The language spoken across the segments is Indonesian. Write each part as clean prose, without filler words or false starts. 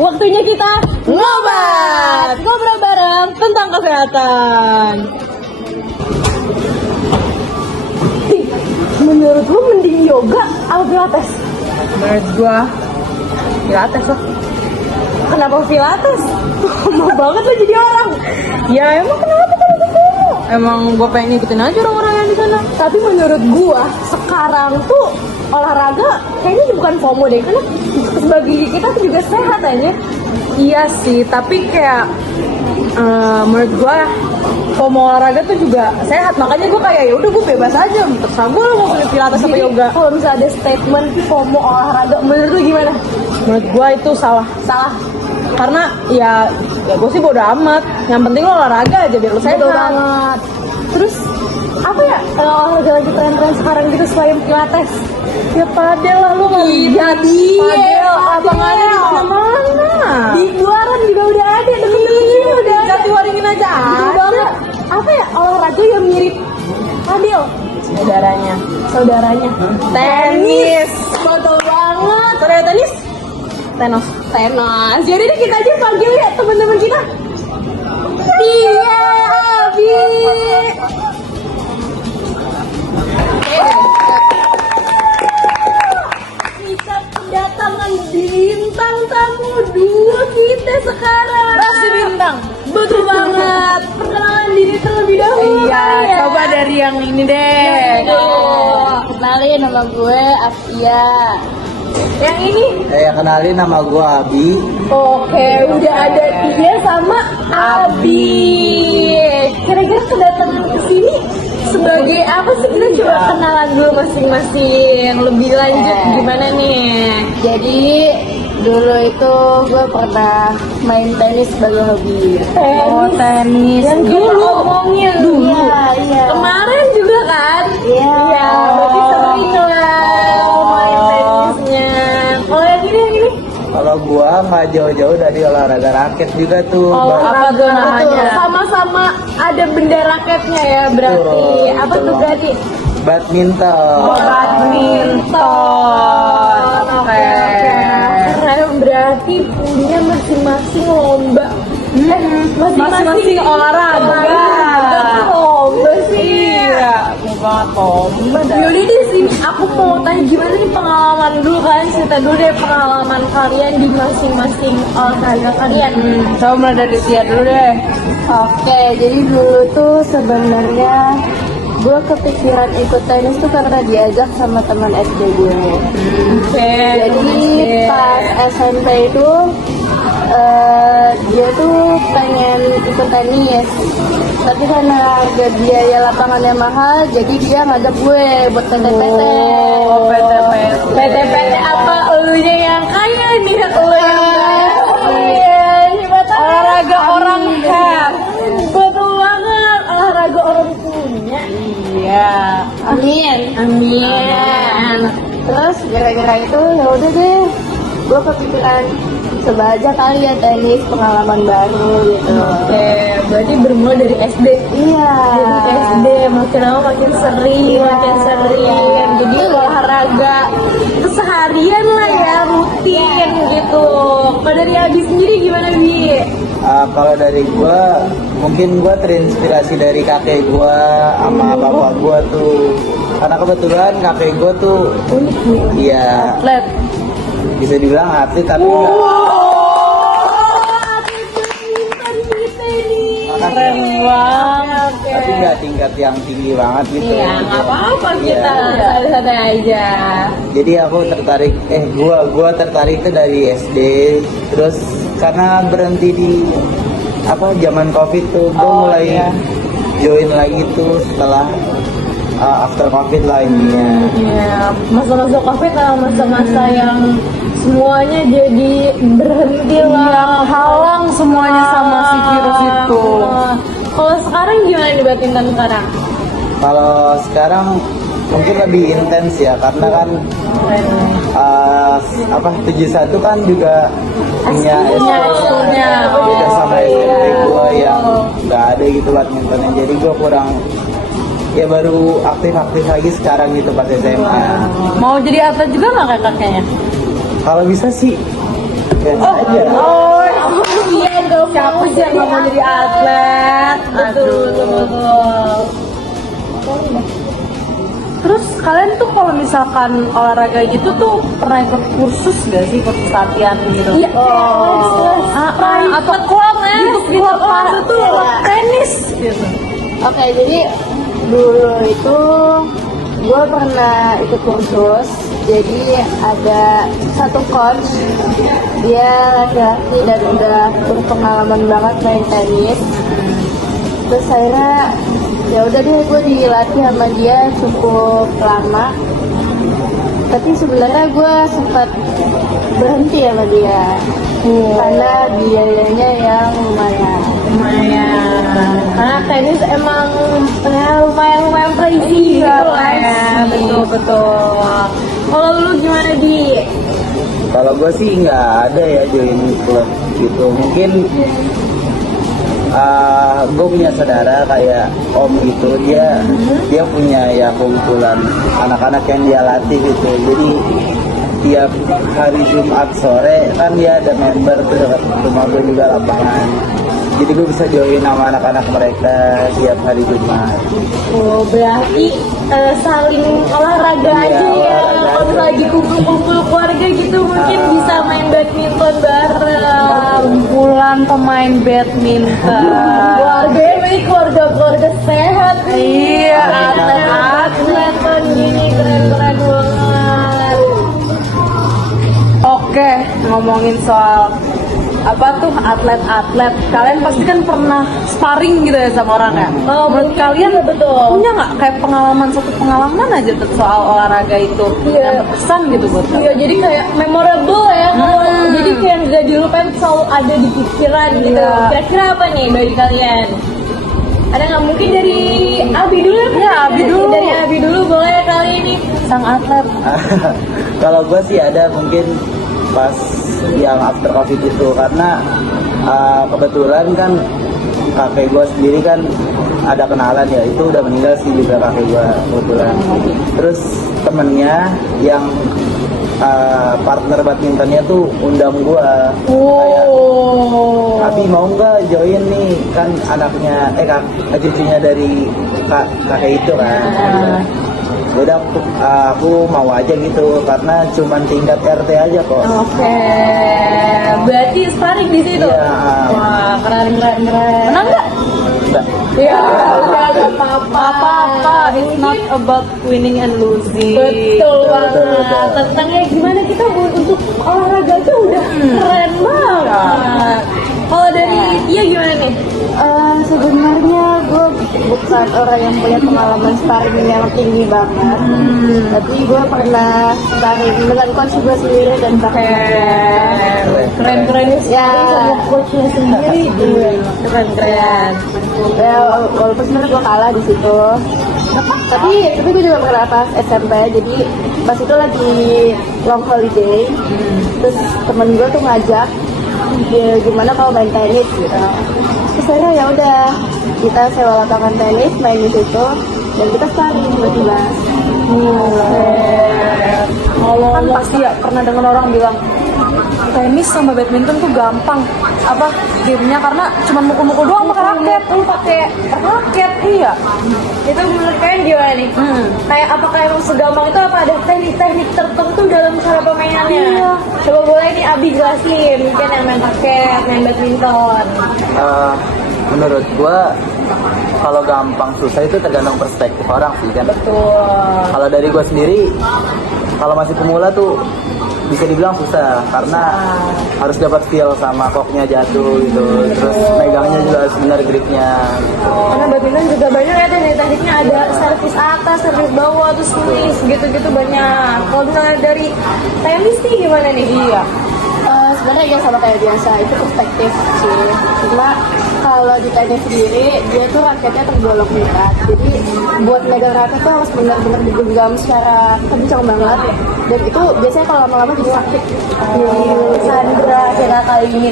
Waktunya kita ngobat, ngobrol bareng tentang kesehatan. Menurut lu mending yoga atau pilates? Menurut gua pilates lah. Kenapa pilates? Mau banget lo jadi orang. Ya emang kenapa kalau gitu? Emang gua pengen ikutin aja orang-orang yang di sana. Tapi menurut gua sekarang tuh olahraga kayaknya bukan FOMO deh, karena sebagai kita tuh juga sehat aja. Iya sih, tapi kayak menurut gua FOMO olahraga tuh juga sehat. Makanya gua kayak ya udah gua bebas aja. Terserah gua lo mau pilih pilates atau Jadi yoga. kalau misalnya ada statement FOMO olahraga, menurut lu gimana? Menurut gua itu salah. Salah. Karena ya gue sih bodo amat. Yang penting lo olahraga aja biar lo sehat. Betul banget. Terus apa ya olahraga lagi tren-tren sekarang gitu selain pilates? Ya padel lah lu nggak lihat. Padel apa nggak ada di mana-mana. Di luaran juga udah ada, temen-temen udah ada. Jatiwaringin aja Betul ada. banget. Apa ya olahraga yang mirip padel? Saudaranya. Tenis. Betul banget. Saudara tenis? Tenos. Tenis. Jadi deh kita aja panggil ya teman-teman kita. Iya, Abi. Kita kedatangan bintang tamu dua kita sekarang. Masih bintang. Betul banget. Perkenalan diri terlebih dahulu. Iya, ya. coba dari yang ini deh. Kenalin nama gue Afia. Yang ini? Kenalin nama gue Abi. Oke, udah ada dia sama Abi. Kira-kira kedatangan ke sini sebagai apa sih? Kita coba kenalan dulu masing-masing. Lebih lanjut gimana nih? Jadi dulu itu gue pernah main tenis sebagai hobi. Tenis. Yang dulu ngomongin dulu. Iya. Kemarin juga kan? Iya. Iya, berarti sering lah main tenisnya. Kalau yang ini? Kalau gue nggak jauh-jauh dari olahraga raket juga tuh. Apa tuh namanya? Betul, sama-sama ada benda raketnya ya berarti. Betul, Apa betul. tuh berarti? Badminton. Badminton. Oke. Keren, berarti punya masing-masing lomba. Masing-masing olahraga. Lomba sih. Iya, mau banget lomba dah. Yaudah di sini aku mau tanya gimana nih pengalaman dulu kan, cerita dulu deh pengalaman kalian di masing-masing olahraga kalian. Coba mulai dari Tia dulu deh. Oke, jadi dulu tuh sebenarnya gue kepikiran ikut tenis tuh karena diajak sama teman SD gue. Oke. Jadi pas SMP itu dia tuh pengen ikut tenis, tapi karena harga biaya lapangannya mahal, jadi dia ngajak gue buat PT-PT. Oh, PT-PT. PT apa elunya yang kaya nih, elu yang kaya. Iya, siapa tahu. Olahraga orang head. Betul banget, olahraga orang punya. Iya. Amin. Amin. Terus gara-gara itu ya udah deh, gue kepikiran coba aja kali ya tenis, pengalaman baru gitu. Oke, berarti bermula dari SD. Iya. Dari SD makin lama makin sering, makin sering. Jadi olahraga keseharian lah ya, rutin gitu. Kalau dari Abi sendiri gimana Bi? Kalau dari gue, mungkin gue terinspirasi dari kakek gue sama bapak gue tuh. Karena kebetulan kakek gue tuh, iya, Atlet. bisa dibilang atlet tapi nggak. Keren banget. Tapi nggak tingkat yang tinggi banget gitu. Iya, nggak apa-apa kita Iya. santai-santai aja. Jadi aku tertarik, gua tertarik itu dari SD. Terus karena berhenti di zaman COVID tuh, gua mulai join lagi tuh setelah after COVID lah intinya. Iya, masa-masa COVID adalah masa-masa yang semuanya jadi berhenti lah. Halang semuanya sama si virus itu. Kalau sekarang gimana nih badminton sekarang? Kalau sekarang mungkin lebih intens ya, karena kan 71 kan juga punya ekskulnya. beda sama SMP gua yang nggak ada gitu badmintonnya. Jadi gua kurang, ya baru aktif-aktif lagi sekarang gitu pas SMA. Mau jadi atlet juga nggak kayak kakeknya? Kalau bisa sih biasa aja. Oh, Iya dong. siapa sih yang nggak mau jadi atlet? Betul, betul. Terus kalian tuh kalau misalkan olahraga gitu tuh pernah ikut kursus gak sih, kursus latihan gitu? Iya, Atau klub gitu, klub tuh klub tenis gitu. Oke, jadi dulu itu gue pernah ikut kursus. Jadi ada satu coach, dia laki-laki dan udah berpengalaman banget main tenis. Terus akhirnya ya udah deh gue dilatih sama dia cukup lama. Tapi sebenarnya gue sempat berhenti sama dia karena biayanya yang lumayan. Karena tenis emang lumayan pricey gitu lah ya. Betul. Kalau lu gimana Di? Kalau gue sih nggak ada ya join klub gitu. Mungkin gue punya saudara kayak om gitu, dia punya ya kumpulan anak-anak yang dia latih gitu. Jadi tiap hari Jumat sore kan dia ada member tuh dekat rumah gue juga lapangan. Jadi gue bisa join sama anak-anak mereka tiap hari Jumat. Oh, berarti saling olahraga Iya, aja ya. olahraga Kalau aja. lagi kumpul-kumpul keluarga gitu mungkin bisa main badminton bareng. Kumpulan pemain badminton. Keluarga ini keluarga sehat nih. Iya, atlet badminton gini keren-keren banget. Oke, ngomongin soal apa tuh atlet-atlet, kalian pasti kan pernah sparring gitu ya sama orang ya? Oh, Menurut mungkin kalian iya, betul. punya nggak kayak satu pengalaman aja tuh soal olahraga itu Iya. yang berkesan gitu buat kalian? Iya, jadi kayak memorable ya. Jadi kayak nggak dilupain, selalu ada di pikiran gitu. Iya. Kira-kira apa nih dari kalian? Ada nggak mungkin dari Abi dulu? Iya, Abi dulu. Dari Abi dulu boleh kali ini. Sang atlet. Kalau gue sih ada mungkin pas yang after covid itu, karena kebetulan kan kakek gue sendiri kan ada kenalan ya, itu udah meninggal sih juga kakek gue kebetulan. Terus temennya yang partner badmintonnya tuh undang gue kayak, Abi mau nggak join nih, kan anaknya cucunya dari kakek itu kan. Udah aku mau aja gitu karena cuman tingkat RT aja kok. Oke, berarti sparring di situ. Iya. Wah, keren. Menang nggak? Enggak. Iya, udah nggak apa-apa. Apa-apa, it's not about winning and losing. Betul banget. betul. Tentangnya gimana kita untuk olahraga tuh udah keren banget. Kalau dari dia gimana nih? Sebenarnya gue bukan orang yang punya pengalaman sparring yang tinggi banget, tapi gue pernah sparring dengan coach gue sendiri dan Keren ya, sama coachnya sendiri. Keren. ya walaupun sebenarnya gue kalah di situ, tapi gue juga pernah pas SMP. Jadi pas itu lagi long holiday, terus temen gue tuh ngajak, "Ya, gimana kalau main tenis gitu." Terus akhirnya ya udah kita sewa lapangan tenis, main di situ, dan kita sparring tiba-tiba. Kan pasti ya pernah dengar orang bilang tenis sama badminton tuh gampang apa gamenya karena cuma mukul-mukul doang pakai raket. Lu pakai raket. Iya. Itu menurut kalian gimana nih? Kayak apakah emang segampang itu, apa ada teknik-teknik tertentu dalam cara permainannya? Iya. Coba boleh nih Abi jelasin, mungkin yang main raket, main badminton. Menurut gua kalau gampang susah itu tergantung perspektif orang sih kan. Kalau dari gua sendiri, kalau masih pemula tuh bisa dibilang susah karena harus dapat feel sama koknya jatuh gitu, terus megangnya juga harus benar gripnya. Karena badminton juga banyak ya tekniknya, ada servis atas, servis bawah, terus swiss, gitu-gitu banyak. Kalau misalnya dari tenis nih gimana nih? Iya. Sebenarnya ya sama kayak biasa, itu perspektif sih. Cuma kalau di tenis sendiri, dia tuh raketnya tergolong berat. Jadi buat megang raket tuh harus benar-benar digenggam secara kencang banget. Dan itu biasanya kalau lama-lama jadi sakit. Sandra kira kali ini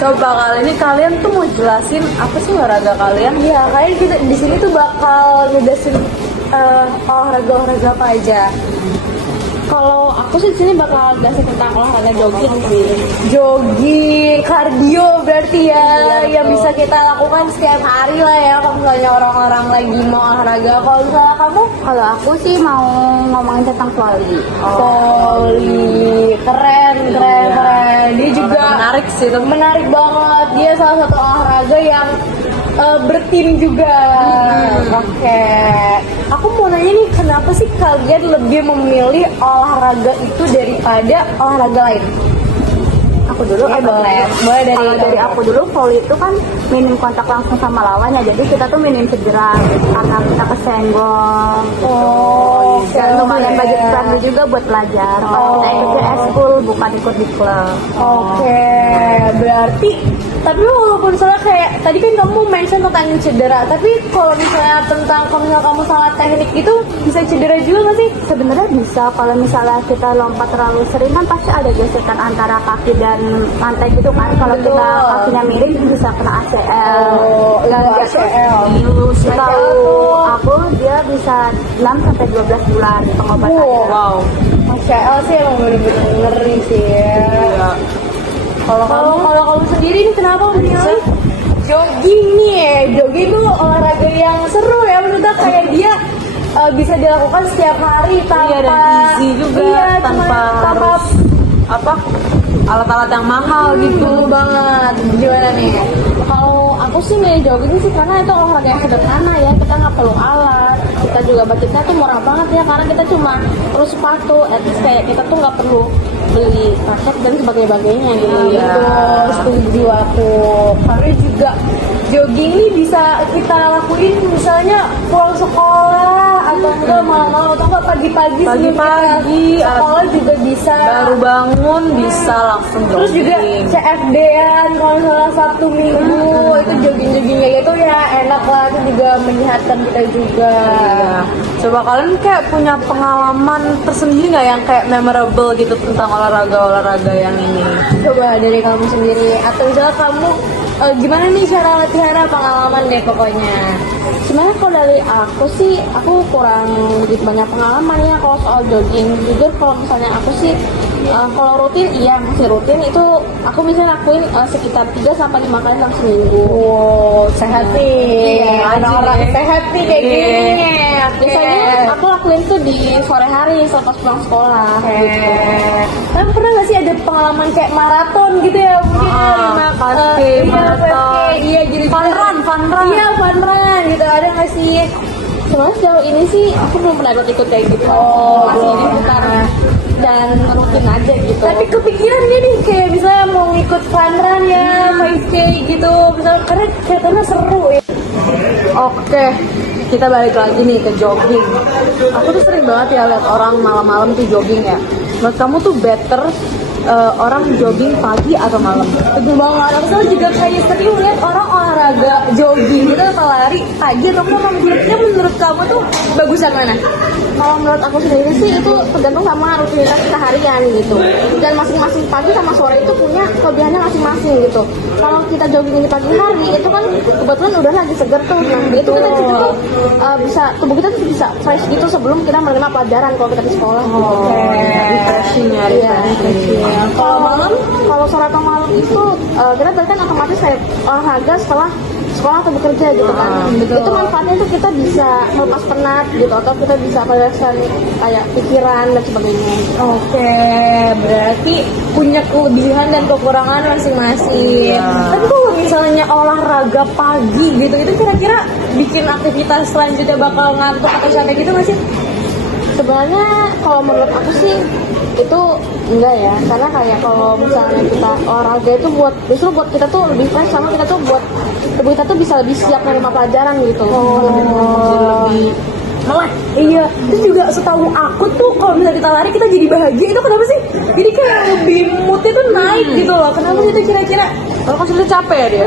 Coba kali ini kalian tuh mau jelasin apa sih olahraga kalian? Iya, kalian kita di sini tuh bakal ngedasin olahraga apa aja. Kalau aku sih di sini bakal bahas tentang olahraga jogging sih. Jogging, kardio berarti ya, Iya, yang betul. bisa kita lakukan setiap hari lah ya. Kalau misalnya orang-orang lagi mau olahraga, kalau misalnya kamu Kalau aku sih mau ngomongin tentang volley. volley, keren. Dia juga menarik sih itu. menarik banget. Dia salah satu olahraga yang bertim juga. Oke. Aku mau nanya nih, kenapa sih kalian lebih memilih olahraga itu daripada olahraga lain? Aku dulu Boleh dari kalau dari aku dulu, volley itu kan minim kontak langsung sama lawannya, jadi kita tuh minim cedera karena kita kesenggol. Oh, Dan lumayan budget friendly juga buat belajar. Kalau kita ikut di eskul, bukan ikut di klub. Oke, berarti tapi walaupun misalnya kayak tadi kan kamu mention tentang cedera, tapi kalau misalnya kalau misalnya kamu salah teknik itu bisa cedera juga nggak sih? Sebenarnya bisa, kalau misalnya kita lompat terlalu sering kan pasti ada gesekan antara kaki dan lantai gitu kan. Kalau Betul. kita kakinya miring bisa kena ACL. Oh, Dan itu jatuh ACL. setahu aku dia bisa 6 sampai 12 bulan pengobatannya. Wow. ACL sih emang bener-bener ngeri sih ya. Kalau kamu sendiri nih kenapa memilih jogging nih ya? Jogging tuh olahraga yang seru ya, menurut aku kayak dia bisa dilakukan setiap hari tanpa Iya, dan easy juga, tanpa harus alat-alat yang mahal gitu. Betul banget. Gimana nih? Kalau aku sih milih jogging sih karena itu olahraga yang sederhana ya, kita nggak perlu alat, kita juga budgetnya tuh murah banget ya, karena kita cuma perlu sepatu, at least kayak kita tuh nggak perlu beli raket dan sebagainya gitu. Betul, setuju aku. Karena juga jogging ini bisa kita lakuin misalnya pulang sekolah atau enggak malam-malam atau enggak pagi-pagi sebelum Pagi-pagi, kita sekolah juga bisa. Baru bangun bisa langsung Terus juga jogging. CFD-an kalau misalnya Sabtu Minggu itu jogging-joggingnya gitu ya enak lah, itu juga menyehatkan kita juga. Iya. Coba kalian kayak punya pengalaman tersendiri nggak yang kayak memorable gitu tentang olahraga yang ini? Coba dari kamu sendiri atau misalnya kamu gimana nih cara latihannya, pengalaman deh pokoknya. Sebenarnya kalau dari aku sih, aku kurang begitu banyak pengalaman ya kalau soal jogging. Jujur kalau misalnya aku sih, kalau rutin iya masih rutin itu aku misalnya lakuin sekitar 3 sampai 5 kali dalam seminggu. Wow, sehat nih. Iya, Orang-orang rajin ya. sehat nih kayak Iya. gini nih. Oke. Biasanya aku lakuin tuh di sore hari setelah pulang sekolah. Oke. Tapi pernah nggak sih ada pengalaman kayak maraton gitu ya? Mungkin pasti, maraton. Iya, jadi Fun run. Iya, fun run gitu. Ada nggak sih? Sebenarnya sejauh ini sih aku belum pernah ikut kayak gitu. Oh, Masih belum. di sekitar dan rutin aja gitu. Tapi kepikiran gak nih kayak misalnya mau ngikut fun run ya, 5K gitu. Misalnya karena kelihatannya seru ya. Oke, kita balik lagi nih ke jogging. Aku tuh sering banget ya lihat orang malam-malam tuh jogging ya. Menurut kamu tuh better orang jogging pagi atau malam? Betul banget. Aku juga kayak sering lihat orang olahraga jogging gitu atau lari pagi atau malam. Menurut kamu tuh bagus yang mana? Kalau menurut aku sendiri sih itu tergantung sama rutinitas kita harian gitu. Dan masing-masing pagi sama sore itu punya kelebihannya masing-masing gitu. Kalau kita jogging di pagi hari itu kan kebetulan udah lagi seger tuh. Nah, begitu kita juga tuh bisa tubuh kita tuh bisa fresh gitu sebelum kita menerima pelajaran kalau kita di sekolah. Refreshing ya. Iya, refreshing. Kalau malam, kalau sore atau malam itu kita berarti kan otomatis kayak olahraga setelah sekolah atau bekerja gitu kan. Itu manfaatnya tuh kita bisa melepas penat gitu atau kita bisa melepas kayak pikiran dan sebagainya. Oke, berarti punya kelebihan dan kekurangan masing-masing. Tapi kalau misalnya olahraga pagi gitu, itu kira-kira bikin aktivitas selanjutnya bakal ngantuk atau capek gitu nggak sih? Sebenarnya kalau menurut aku sih itu enggak ya, karena kayak kalau misalnya kita olahraga itu justru buat kita tuh lebih fresh, sama kita tuh buat tubuh kita tuh bisa lebih siap menerima pelajaran gitu. Lebih Malah, iya. Terus juga setahu aku tuh kalau misalnya kita lari kita jadi bahagia, itu kenapa sih? Jadi kayak lebih moodnya tuh naik gitu loh. Kenapa sih itu kira-kira? kalau pas itu capek ya dia.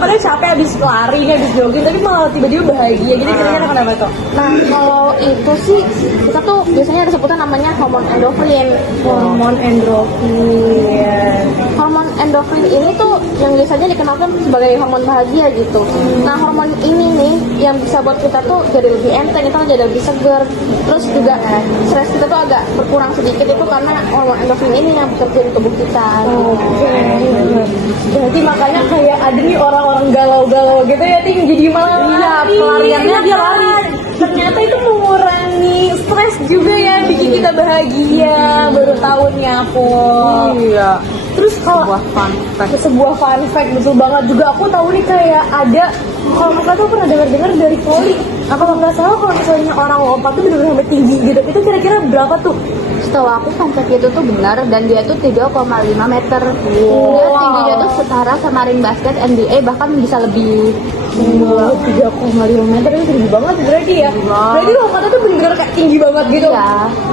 Padahal capek habis lari, habis jogging, tapi malah tiba-tiba bahagia. Jadi kira-kira kenapa tuh? Nah, kalau itu sih kita tuh biasanya ada sebutan namanya hormon endorfin. Hormon endorfin. Hormon endorfin ini tuh yang biasanya dikenalkan sebagai hormon bahagia gitu. Nah, hormon ini nih yang bisa buat kita tuh jadi lebih enteng, kita jadi jadi lebih segar. Terus juga stres kita tuh agak berkurang sedikit itu karena hormon endorfin ini yang bekerja di tubuh kita. Berarti makanya kayak ada nih orang-orang galau-galau gitu ya, Ting, jadi malah Iya, lari. pelariannya dia lari. Ternyata itu mengurangi stres juga ya, bikin kita bahagia. Baru tahu nih aku. Iya. Terus kalau sebuah fun fact betul banget juga, aku tahu nih kayak ada, kalau nggak salah tuh pernah dengar dari Poli. Kalau nggak salah kalau misalnya orang lompat tuh benar-benar sampai tinggi gitu, itu kira-kira berapa tuh? Setahu aku konsep itu tuh benar dan dia tuh 3,5 meter. Dia tingginya tuh setara sama ring basket NBA, bahkan bisa lebih. Wow, 3,5 meter itu tinggi banget berarti ya. Berarti lompatnya tuh bener-bener kayak tinggi banget gitu. Ya,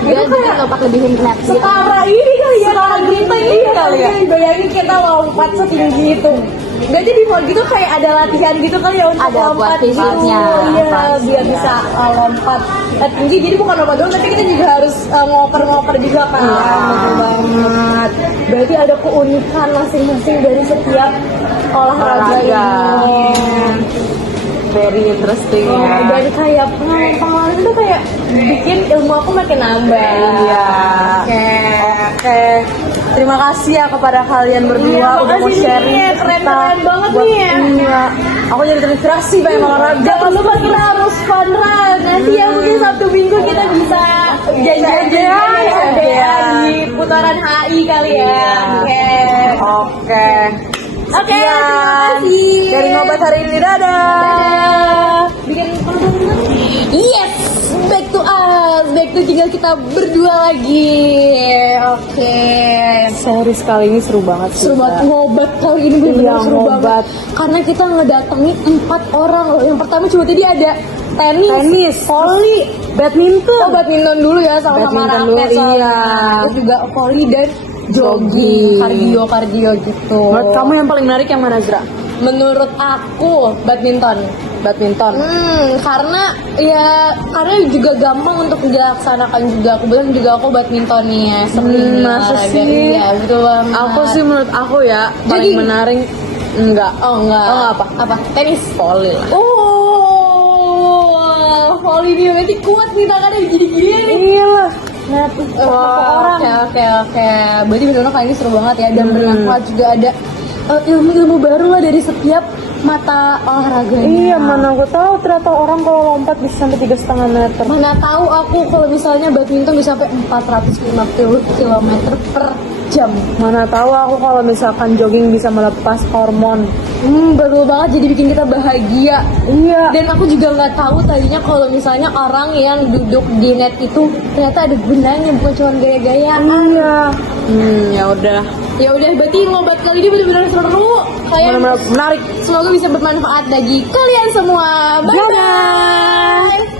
dia Itu juga kayak lompat lebih net gitu. setara ini kali ya, kita ini kali ya. Bayangin kita lompat setinggi itu. Berarti di mall gitu kayak ada latihan gitu kali ya untuk Ada buat lompat fisiknya. Iya, biar bisa lompat tinggi. Jadi bukan lompat doang, tapi kita juga harus ngoper-ngoper juga kan. Betul banget. Berarti ada keunikan masing-masing dari setiap olahraga ini. Very interesting Oh, ya. dan kayak pengalaman itu kayak bikin ilmu aku makin nambah. Iya. Oke. Terima kasih ya kepada kalian berdua Iya, udah mau makasih sharing nih, cerita keren-keren banget buat- nih ya. Iya. Aku jadi terinspirasi banyak olahraga. Jangan lupa kita harus fun run. Nanti ya mungkin Sabtu Minggu kita bisa jajan-jajan di putaran HI kali ya. Oke. Oke, terima Sekian kasih. dari ngobat hari ini. Dadah. Bikin yes, back to us, back to tinggal kita berdua lagi. Oke. Series kali ini seru banget sih. Seru banget ngobat kali ini bener-bener Iya, seru ngobat. banget. Karena kita ngedatangi 4 orang loh. Yang pertama cuma tadi ada tenis, voli, badminton. Oh, badminton dulu ya, sama-sama Badminton dulu, raket soalnya. iya. Terus juga voli dan jogging, kardio gitu. Menurut kamu yang paling menarik yang mana, Zra? Menurut aku badminton. Badminton. Karena juga gampang untuk dilaksanakan juga. Kebetulan juga aku badminton nih ya, sering masa olahraga. sih? Iya, betul banget. Aku sih menurut aku ya paling Jogging. menarik enggak. Oh enggak. Oh, apa? Apa? Tenis. Volley lah. Oh, volley dia berarti kuat nih tangannya gini-gini nih. Iya lah. Nah, oke. Berarti benar-benar kali ini seru banget ya, dan bermanfaat juga ada ilmu-ilmu baru lah dari setiap mata olahraga. Iya, mana aku tahu ternyata orang kalau lompat bisa sampai 3,5 meter. Mana tahu aku kalau misalnya badminton bisa sampai 450 km per jam. Mana tahu aku kalau misalkan jogging bisa melepas hormon. Betul banget, jadi bikin kita bahagia. Iya. Dan aku juga nggak tahu tadinya kalau misalnya orang yang duduk di net itu ternyata ada gunanya, bukan cuma gaya-gayaan. Iya. Ya udah. Ya udah, berarti ngobat kali ini benar-benar seru. Kayak Benar-benar menarik. semoga bisa bermanfaat bagi kalian semua. Bye bye.